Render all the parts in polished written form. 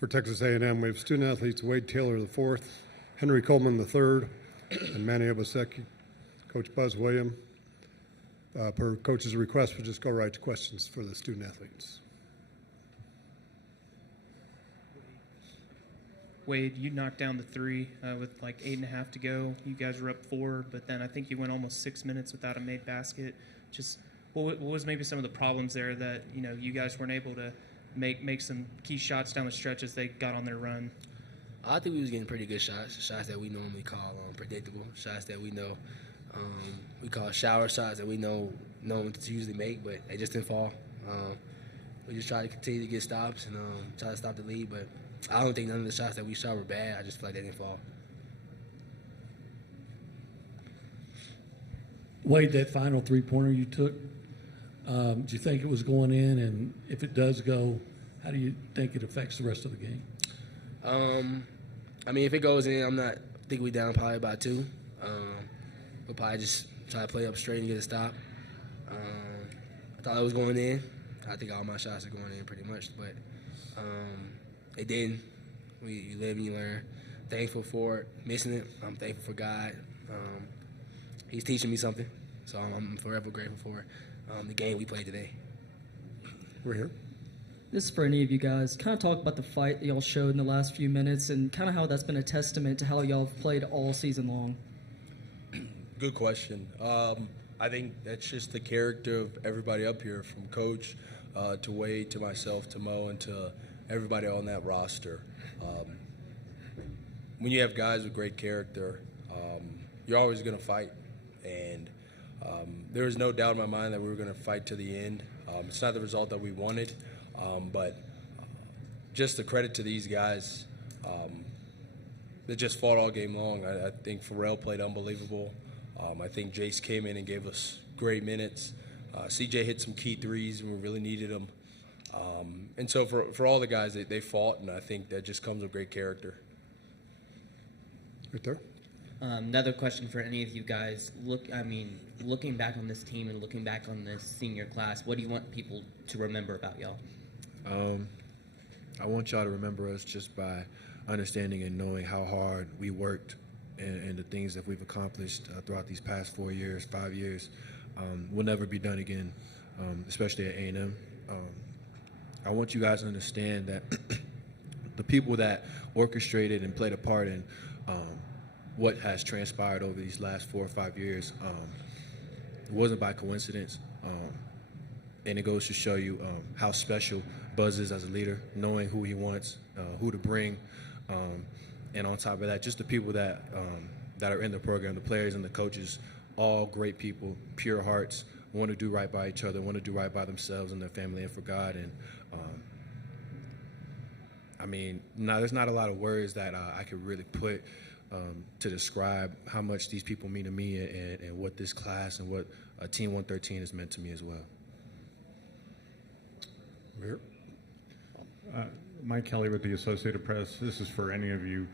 For Texas A&M, we have student athletes Wade Taylor IV, Henry Coleman III, and Manny Obaseki. Coach Buzz William, per coach's request, we'll just go right to questions for the student athletes. Wade, you knocked down the three with like 8.5 to go. You guys were up 4, but then I think you went almost 6 minutes without a made basket. Just what was maybe some of the problems there that you guys weren't able to make some key shots down the stretch as they got on their run? I think we was getting pretty good shots that we normally call predictable, shots that we know. We call shower shots that we know no one to usually make, but they just didn't fall. We just try to continue to get stops and try to stop the lead, but I don't think none of the shots that we shot were bad. I just feel like they didn't fall. Wade, that final three-pointer you took, do you think it was going in? And if it does go, how do you think it affects the rest of the game? I mean, if it goes in, I think we down probably by 2. We'll probably just try to play up straight and get a stop. I thought it was going in. I think all my shots are going in pretty much, but it didn't. You live and you learn. Thankful for it. Missing it, I'm thankful for God. He's teaching me something, so I'm forever grateful for the game we played today. We're here. This is for any of you guys. Kind of talk about the fight that y'all showed in the last few minutes and kind of how that's been a testament to how y'all have played all season long. Good question. I think that's just the character of everybody up here, from Coach to Wade to myself to Mo and to everybody on that roster. When you have guys with great character, you're always going to fight. And there was no doubt in my mind that we were going to fight to the end. It's not the result that we wanted, but just the credit to these guys that just fought all game long. I think Pharrell played unbelievable. I think Jace came in and gave us great minutes. CJ hit some key threes and we really needed them. And so for all the guys, they fought, and I think that just comes with great character. Right there. Another question for any of you guys. Looking back on this team and looking back on this senior class, what do you want people to remember about y'all? I want y'all to remember us just by understanding and knowing how hard we worked and the things that we've accomplished throughout these past 4 years, 5 years. Will never be done again, especially at A&M. I want you guys to understand that the people that orchestrated and played a part in what has transpired over these last 4 or 5 years wasn't by coincidence. And it goes to show you how special Buzz is as a leader, knowing who he wants, who to bring, and on top of that, just the people that are in the program, the players and the coaches, all great people, pure hearts, want to do right by each other, want to do right by themselves and their family and for God. And there's not a lot of words that I could really put to describe how much these people mean to me and what this class and what Team 113 has meant to me as well. Mike Kelly with the Associated Press. This is for any of you.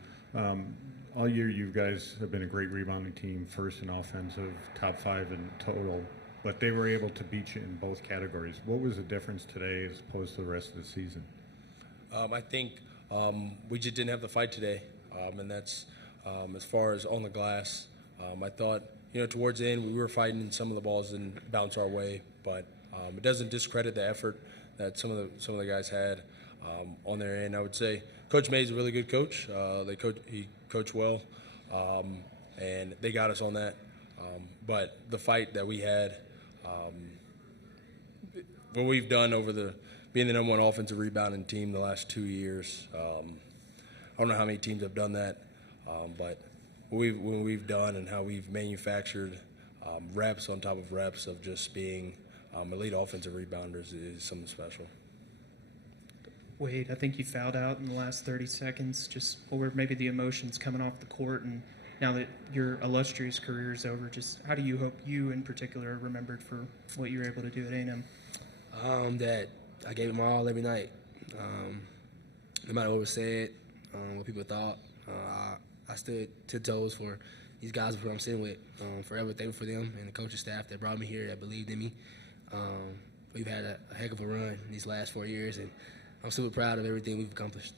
All year you guys have been a great rebounding team, first in offensive, top 5 in total, but they were able to beat you in both categories. What was the difference today as opposed to the rest of the season? I think we just didn't have the fight today, and that's as far as on the glass. I thought, towards the end we were fighting and some of the balls didn't bounce our way, but it doesn't discredit the effort that some of the guys had on their end. I would say Coach May's a really good coach. He coached well, and they got us on that. But the fight that we had, what we've done over being the #1 offensive rebounding team the last 2 years, I don't know how many teams have done that, but what we've done and how we've manufactured reps on top of reps of just being elite offensive rebounders is something special. Wade, I think you fouled out in the last 30 seconds. Just what were maybe the emotions coming off the court, and now that your illustrious career is over, just how do you hope you in particular are remembered for what you were able to do at A&M? That I gave it my all every night. No matter what was said, what people thought, I stood 10 toes for these guys who I'm sitting with. Forever thankful for them and the coaching staff that brought me here, that believed in me. We've had a heck of a run these last 4 years, and I'm super proud of everything we've accomplished.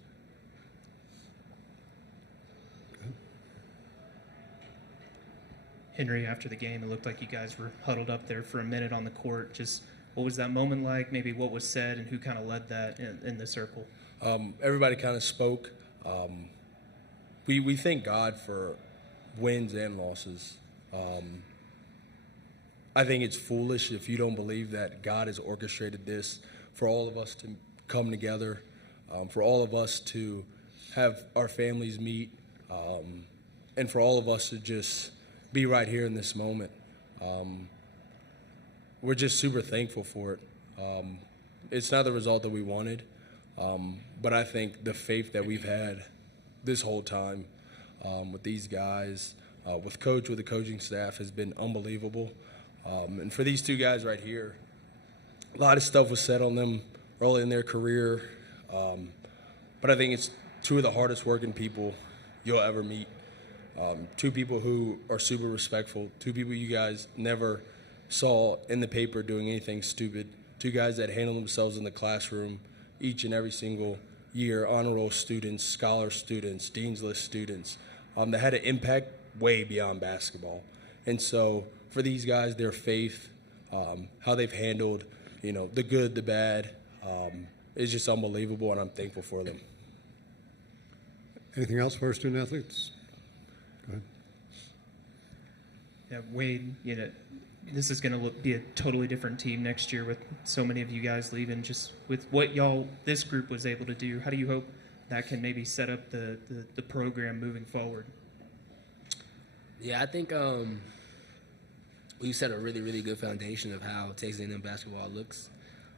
Henry, after the game, it looked like you guys were huddled up there for a minute on the court. Just what was that moment like? Maybe what was said and who kind of led that in the circle? Everybody kind of spoke. We thank God for wins and losses. I think it's foolish if you don't believe that God has orchestrated this for all of us to come together, for all of us to have our families meet, and for all of us to just be right here in this moment. We're just super thankful for it. It's not the result that we wanted, but I think the faith that we've had this whole time with these guys, with Coach, with the coaching staff, has been unbelievable. And for these two guys right here, a lot of stuff was said on them early in their career, but I think it's two of the hardest working people you'll ever meet. Two people who are super respectful, two people you guys never saw in the paper doing anything stupid, two guys that handle themselves in the classroom each and every single year, honor roll students, scholar students, dean's list students, that had an impact way beyond basketball. And so for these guys, their faith, how they've handled, the good, the bad, is just unbelievable, and I'm thankful for them. Anything else for our student athletes? Go ahead. Yeah, Wade, this is going to be a totally different team next year with so many of you guys leaving. Just with what this group was able to do, how do you hope that can maybe set up the program moving forward? Yeah, I think we set a really, really good foundation of how Texas A&M basketball looks.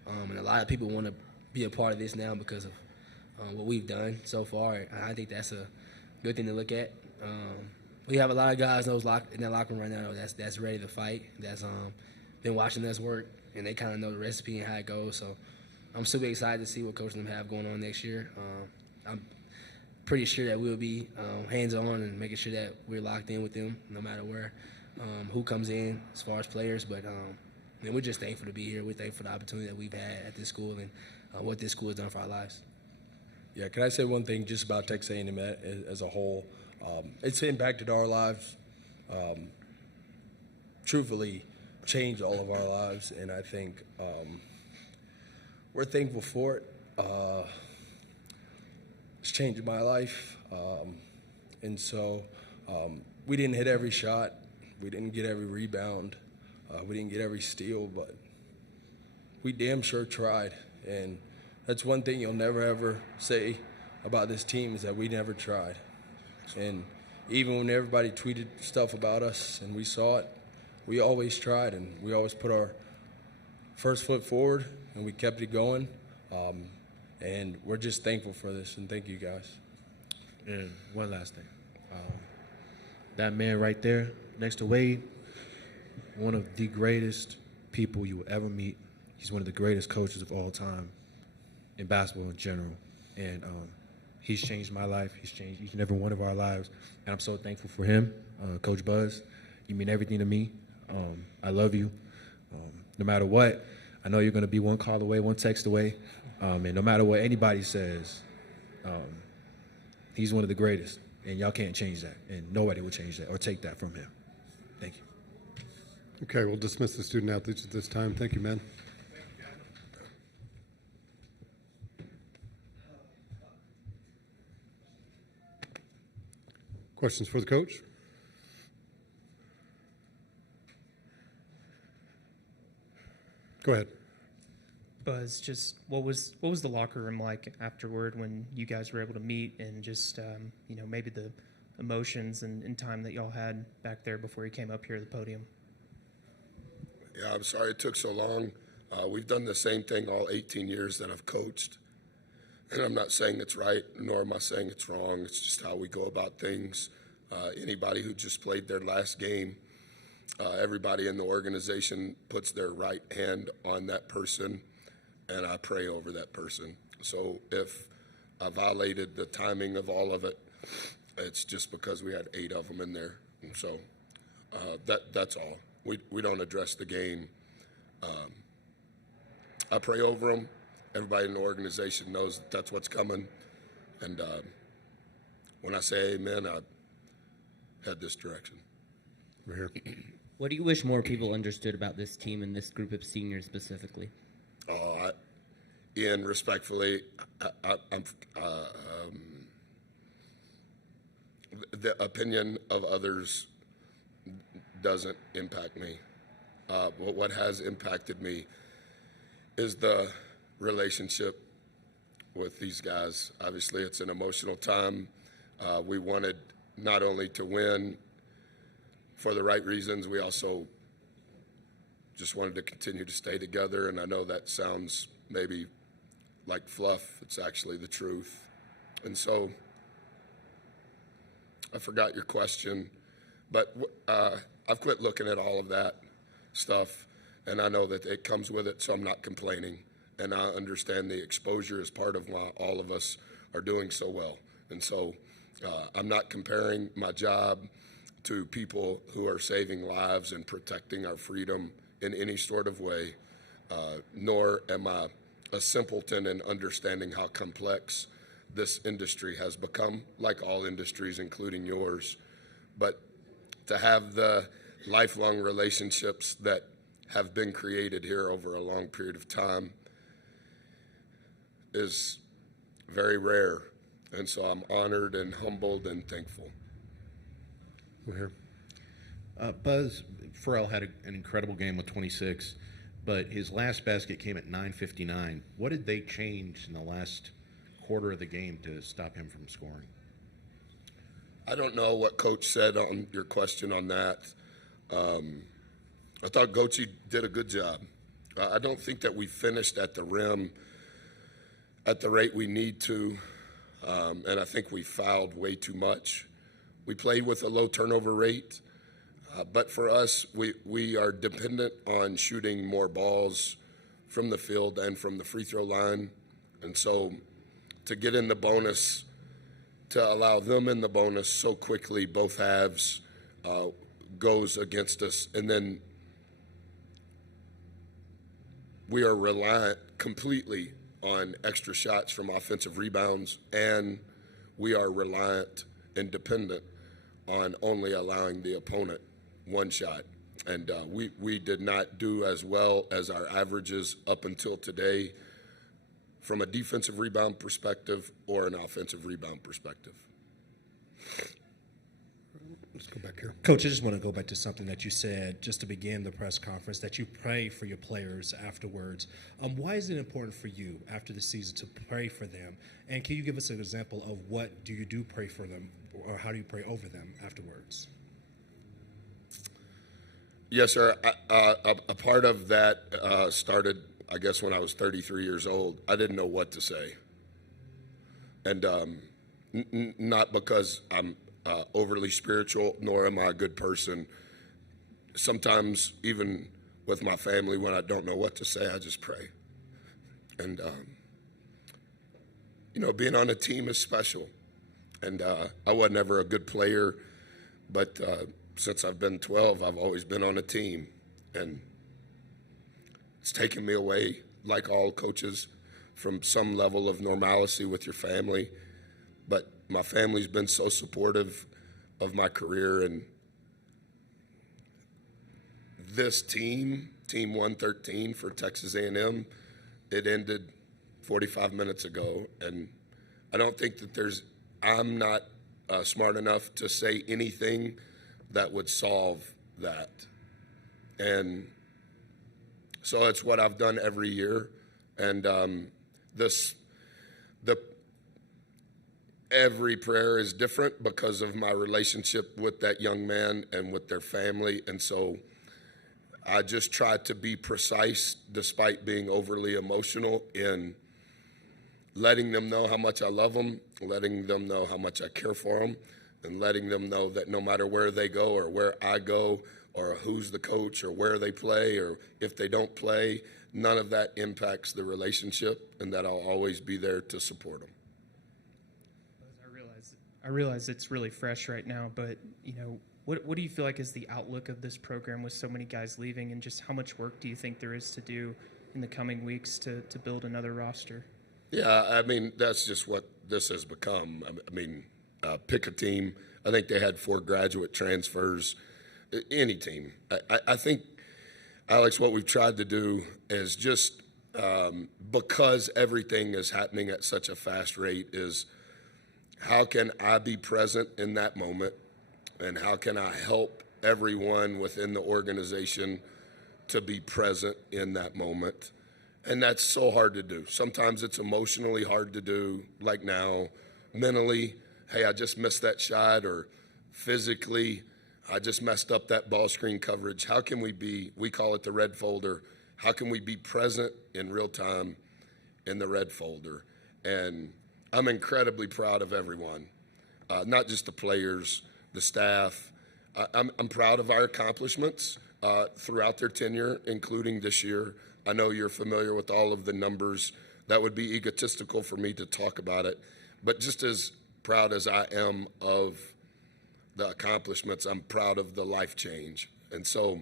And a lot of people want to be a part of this now because of what we've done so far. I think that's a good thing to look at. We have a lot of guys in that locker room right now that's ready to fight, that's been watching us work, and they kind of know the recipe and how it goes. So I'm super excited to see what Coach and them have going on next year. I'm pretty sure that we'll be hands-on and making sure that we're locked in with them no matter who comes in as far as players. But we're just thankful to be here. We're thankful for the opportunity that we've had at this school and what this school has done for our lives. Yeah, can I say one thing just about Texas A&M as a whole? It's impacted our lives, truthfully changed all of our lives, and I think we're thankful for it. It's changed my life, and so we didn't hit every shot, we didn't get every rebound, we didn't get every steal, but we damn sure tried, and that's one thing you'll never ever say about this team is that we never tried. And even when everybody tweeted stuff about us and we saw it, we always tried and we always put our first foot forward and we kept it going. And we're just thankful for this, and thank you guys. And one last thing. That man right there next to Wade, one of the greatest people you will ever meet. He's one of the greatest coaches of all time in basketball in general. And he's changed my life. He's changed each and every one of our lives. And I'm so thankful for him. Coach Buzz, you mean everything to me. I love you. No matter what, I know you're going to be one call away, one text away. And no matter what anybody says, he's one of the greatest. And y'all can't change that. And nobody will change that or take that from him. Thank you. Okay, we'll dismiss the student athletes at this time. Thank you, man. Questions for the coach? Go ahead. Buzz, just what was the locker room like afterward when you guys were able to meet, and just maybe the emotions and time that y'all had back there before you came up here to the podium? Yeah, I'm sorry it took so long. We've done the same thing all 18 years that I've coached. And I'm not saying it's right, nor am I saying it's wrong. It's just how we go about things. Anybody who just played their last game, everybody in the organization puts their right hand on that person, and I pray over that person. So if I violated the timing of all of it, it's just because we had 8 of them in there. And so that's all. We don't address the game. I pray over them. Everybody in the organization knows that's what's coming. And when I say amen, I head this direction. We're here. What do you wish more people understood about this team and this group of seniors specifically? Ian, respectfully, the opinion of others doesn't impact me. But what has impacted me is the relationship with these guys. Obviously, it's an emotional time. We wanted not only to win for the right reasons, we also just wanted to continue to stay together. And I know that sounds maybe like fluff. It's actually the truth. And so I forgot your question, but I've quit looking at all of that stuff, and I know that it comes with it, so I'm not complaining. And I understand the exposure is part of why all of us are doing so well. And so I'm not comparing my job to people who are saving lives and protecting our freedom in any sort of way, nor am I a simpleton in understanding how complex this industry has become, like all industries, including yours. But to have the lifelong relationships that have been created here over a long period of time is very rare. And so I'm honored and humbled and thankful. We're here. Buzz, Farrell had an incredible game with 26, but his last basket came at 9:59. What did they change in the last quarter of the game to stop him from scoring? I don't know what Coach said on your question on that. I thought Gochi did a good job. I don't think that we finished at the rim at the rate we need to, and I think we fouled way too much. We played with a low turnover rate, but for us, we are dependent on shooting more balls from the field and from the free throw line. And so to get in the bonus, to allow them in the bonus so quickly, both halves, goes against us. And then we are reliant completely on extra shots from offensive rebounds, and we are reliant and dependent on only allowing the opponent one shot. And we did not do as well as our averages up until today from a defensive rebound perspective or an offensive rebound perspective. Let's go back here. Coach, I just want to go back to something that you said just to begin the press conference, that you pray for your players afterwards. Why is it important for you after the season to pray for them? And can you give us an example of what do you do pray for them, or how do you pray over them afterwards? Yes, sir. A part of that started, I guess, when I was 33 years old. I didn't know what to say. And not because I'm overly spiritual, nor am I a good person. Sometimes, even with my family, when I don't know what to say, I just pray. And, being on a team is special. And I wasn't ever a good player, but since I've been 12, I've always been on a team. And it's taken me away, like all coaches, from some level of normalcy with your family. But my family's been so supportive of my career, and this team 113 for Texas A&M, it ended 45 minutes ago, and I don't think that I'm not smart enough to say anything that would solve that. And so it's what I've done every year, and every prayer is different because of my relationship with that young man and with their family. And so I just try to be precise despite being overly emotional in letting them know how much I love them, letting them know how much I care for them, and letting them know that no matter where they go or where I go or who's the coach or where they play or if they don't play, none of that impacts the relationship, and that I'll always be there to support them. I realize it's really fresh right now, but what do you feel like is the outlook of this program with so many guys leaving, and just how much work do you think there is to do in the coming weeks to build another roster? Yeah, I mean, that's just what this has become. I mean, pick a team. I think they had 4 graduate transfers. any team. I think, Alex, what we've tried to do is just because everything is happening at such a fast rate is how can I be present in that moment, and how can I help everyone within the organization to be present in that moment. And that's so hard to do. Sometimes it's emotionally hard to do, like now. Mentally, hey, I just missed that shot, or physically, I just messed up that ball screen coverage. How can we call it the red folder, how can we be present in real time in the red folder? And I'm incredibly proud of everyone, not just the players, the staff. I'm proud of our accomplishments throughout their tenure, including this year. I know you're familiar with all of the numbers. That would be egotistical for me to talk about it. But just as proud as I am of the accomplishments, I'm proud of the life change. And so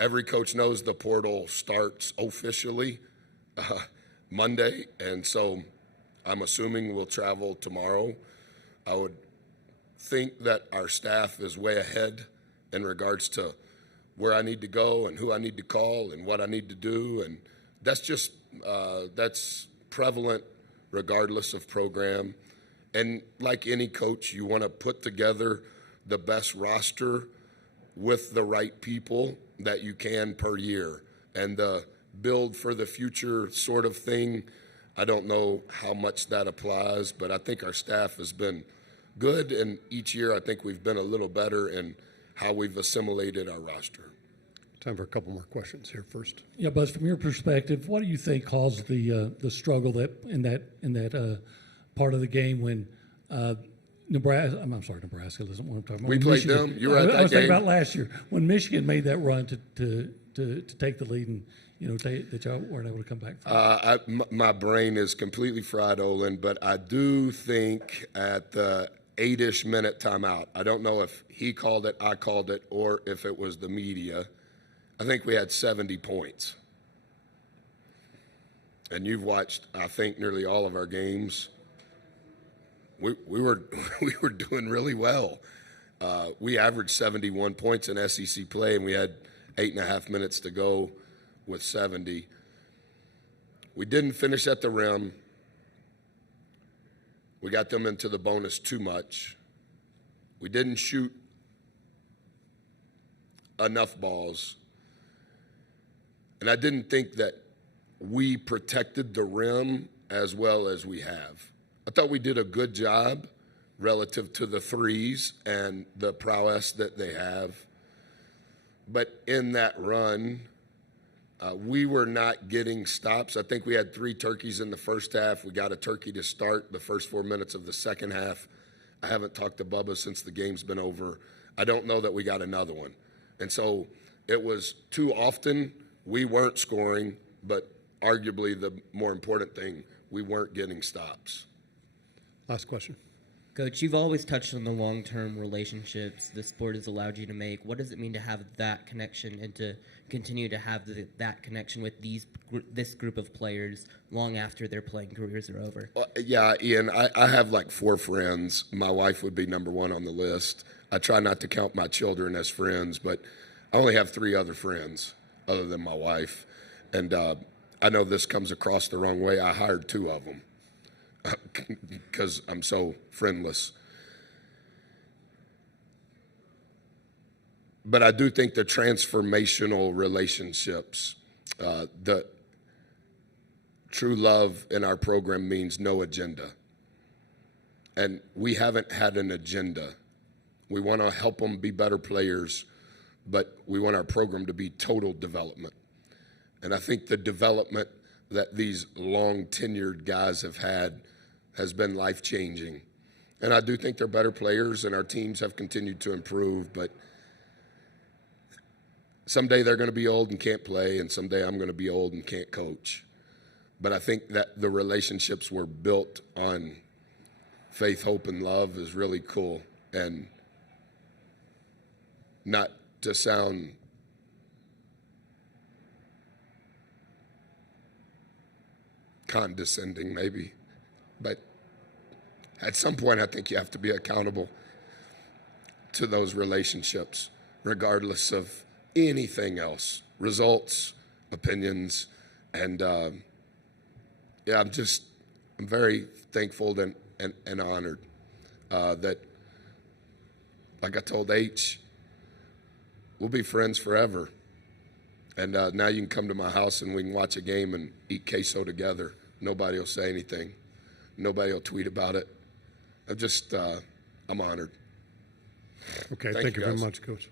every coach knows the portal starts officially Monday. And so I'm assuming we'll travel tomorrow. I would think that our staff is way ahead in regards to where I need to go and who I need to call and what I need to do. And that's just, that's prevalent regardless of program. And like any coach, you want to put together the best roster with the right people that you can per year. And the build for the future sort of thing, I don't know how much that applies, but I think our staff has been good. And each year I think we've been a little better in how we've assimilated our roster. Time for a couple more questions here first. Yeah, Buzz, from your perspective, what do you think caused the struggle that in that part of the game when Nebraska? I'm sorry, Nebraska isn't what I'm talking about. We When played Michigan, them. You were at that I was thinking game. about last year when Michigan made that run to take the lead, and that y'all weren't able to come back. My brain is completely fried, Olin, but I do think at the 8-ish minute timeout, I don't know if he called it, I called it, or if it was the media. I think we had 70 points. And you've watched, I think, nearly all of our games. We were doing really well. We averaged 71 points in SEC play, and we had 8.5 minutes to go with 70. We didn't finish at the rim. We got them into the bonus too much. We didn't shoot enough balls. And I didn't think that we protected the rim as well as we have. I thought we did a good job relative to the threes and the prowess that they have. But in that run, we were not getting stops. I think we had 3 turkeys in the first half. We got a turkey to start the first 4 minutes of the second half. I haven't talked to Bubba since the game's been over. I don't know that we got another one. And so it was too often we weren't scoring, but arguably the more important thing, we weren't getting stops. Last question. Coach, you've always touched on the long-term relationships the sport has allowed you to make. What does it mean to have that connection and to continue to have that connection with this group of players long after their playing careers are over? Yeah, Ian, I have like 4 friends. My wife would be number 1 on the list. I try not to count my children as friends, but I only have 3 other friends other than my wife. And I know this comes across the wrong way. I hired 2 of them because I'm so friendless. But I do think the transformational relationships, the true love in our program means no agenda. And we haven't had an agenda. We want to help them be better players, but we want our program to be total development. And I think the development that these long-tenured guys have had has been life-changing. And I do think they're better players, and our teams have continued to improve, but someday they're going to be old and can't play, and someday I'm going to be old and can't coach. But I think that the relationships were built on faith, hope, and love is really cool. And not to sound condescending maybe, but at some point I think you have to be accountable to those relationships, regardless of anything else, results, opinions, and yeah, I'm very thankful and honored that, like I told H, we'll be friends forever. And now you can come to my house and we can watch a game and eat queso together. Nobody will say anything. Nobody will tweet about it. I'm honored. Okay, Thank thank you, you very guys. much, Coach.